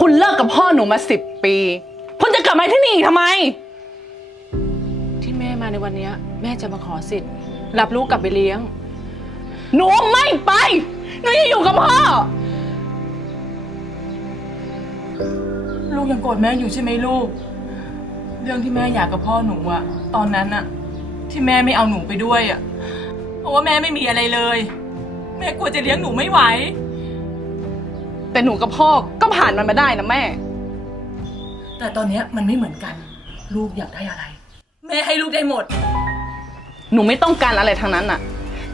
คุณเลิกกับพ่อหนูมาสิบปี คุณจะกลับมาที่นี่อีกทำไม ที่แม่มาในวันเนี้ย แม่จะมาขอสิทธิ์ รับลูกกลับไปเลี้ยง หนูไม่ไป หนูจะอยู่กับพ่อ ลูกยังโกรธแม่อยู่ใช่ไหมลูก เรื่องที่แม่อยากกับพ่อหนูอะตอนนั้นอะที่แม่ไม่เอาหนูไปด้วยอะเพราะว่าแม่ไม่มีอะไรเลย แม่กลัวจะเลี้ยงหนูไม่ไหว แต่หนูกับพ่อก็ผ่านมันมาได้นะแม่ แต่ตอนเนี้ยมันไม่เหมือนกัน ลูกอยากได้อะไร แม่ให้ลูกได้หมด หนูไม่ต้องการอะไรทั้งนั้นน่ะ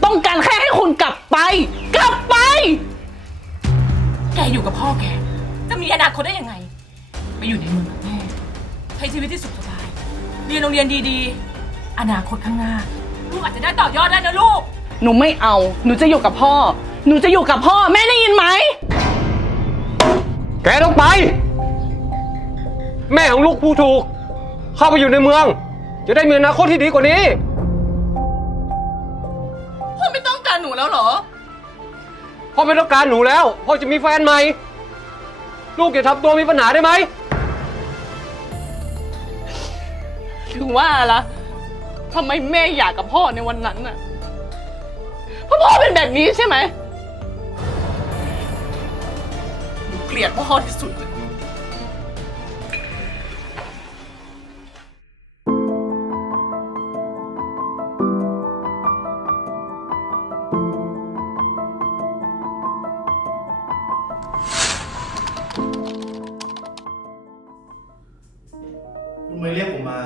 ต้องการแค่ให้คุณกลับไป กลับไป แกอยู่กับพ่อแก จะมีอนาคตได้ยังไง ไปอยู่ในเมืองกับแม่ใช้ชีวิตที่สุขสบาย เรียนโรงเรียนดีๆ อนาคตข้างหน้า ลูกอาจจะได้ต่อยอดได้นะลูก หนูไม่เอา หนูจะอยู่กับพ่อ หนูจะอยู่กับพ่อ แม่ได้ยินไหม แกต้องไป แม่ของลูกผู้ถูก เข้าไปอยู่ในเมือง จะได้มีอนาคตที่ดีกว่านี้ พ่อไม่ต้องการหนูแล้วเหรอ พ่อไม่ต้องการหนูแล้ว พ่อจะมีแฟนใหม่ ลูกอย่าทำตัวมีปัญหาได้ไหม ถึงว่าละทำไมแม่อยากกับพ่อในวันนั้นน่ะเพราะพ่อเป็นแบบนี้ใช่ไหม เกลียดพ่อที่สุดเลยคุณเมย์เรียกผมมา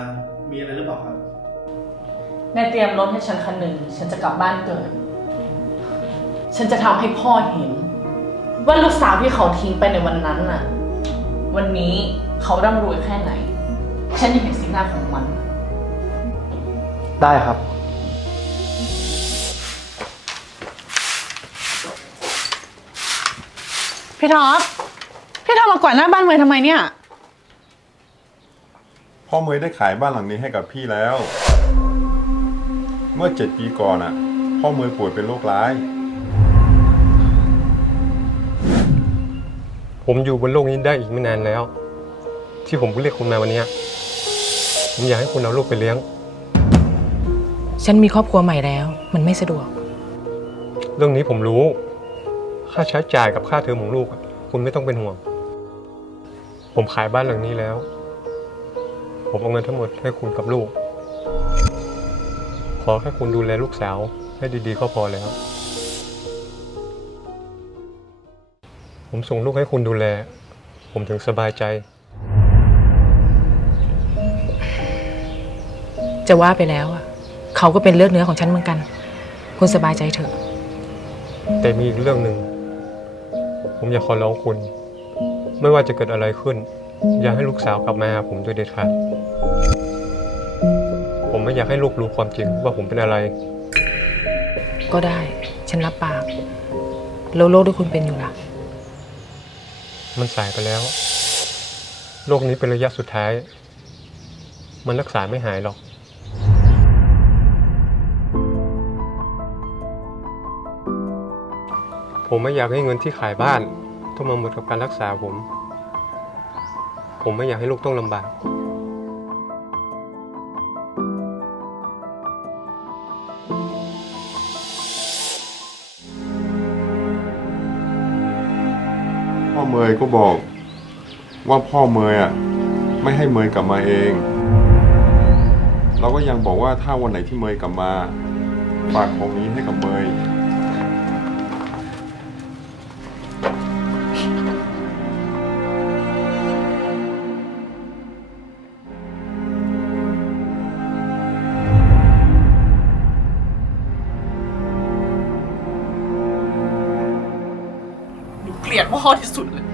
มีอะไรหรือเปล่าครับ แม่เตรียมรถให้ฉันคันหนึ่ง ฉันจะกลับบ้านเกิด ฉันจะทำให้พ่อเห็น ว่าลูกสาวที่เขาทิ้งไปในวันนั้นน่ะ วันนี้เขาร่ำรวยแค่ไหน ฉันยังเห็นสีหน้าของมัน ได้ครับ พี่ท็อป พี่ท็อปมากวาดหน้าบ้านเมย์ทำไมเนี่ย พ่อเมย์ได้ขายบ้านหลังนี้ให้กับพี่แล้ว เมื่อเจ็ดปีก่อนอะ พ่อเมย์ป่วยเป็นโรคร้าย ผมอยู่บนโลกนี้ได้อีกไม่นานแล้ว ที่ผมเรียกคุณมาวันเนี้ยผมอยากให้คุณเอาลูกไปเลี้ยง ฉันมีครอบครัวใหม่แล้ว มันไม่สะดวก เรื่องนี้ผมรู้ ค่าใช้จ่ายกับค่าเทอมของลูกอะคุณไม่ต้องเป็นห่วง ผมขายบ้านหลังนี้แล้ว ผมเอาเงินทั้งหมดให้คุณกับลูก ขอแค่คุณดูแลลูกสาวให้ดีๆก็พอแล้ว ผมส่งลูกให้คุณดูแล ผมถึงสบายใจ จะว่าไปแล้วอะเขาก็เป็นเลือดเนื้อของฉันเหมือนกัน คุณสบายใจเถอะ แต่มีอีกเรื่องหนึ่ง ผมอยากขอร้องคุณ ไม่ว่าจะเกิดอะไรขึ้น อย่าให้ลูกสาวกลับมาหาผมโดยเด็ดขาดผมไม่อยากให้ลูกรู้ความจริงว่าผมเป็นอะไร ก็ได้ ฉันรับปาก แล้วโรคที่คุณเป็นอยู่ล่ะ มันสายไปแล้ว โรคนี้เป็นระยะสุดท้าย มันรักษาไม่หายหรอก ผมไม่อยากให้เงินที่ขายบ้าน ต้องมาหมดกับการรักษาผม ผมไม่อยากให้ลูกต้องลำบาก เมย์ก็บอก ว่าพ่อเมย์อะไม่ให้เมย์กลับมาเอง เราก็ยังบอกว่าถ้าวันไหนที่เมย์กลับมาฝากของนี้ให้กับเมย์ หนูเกลี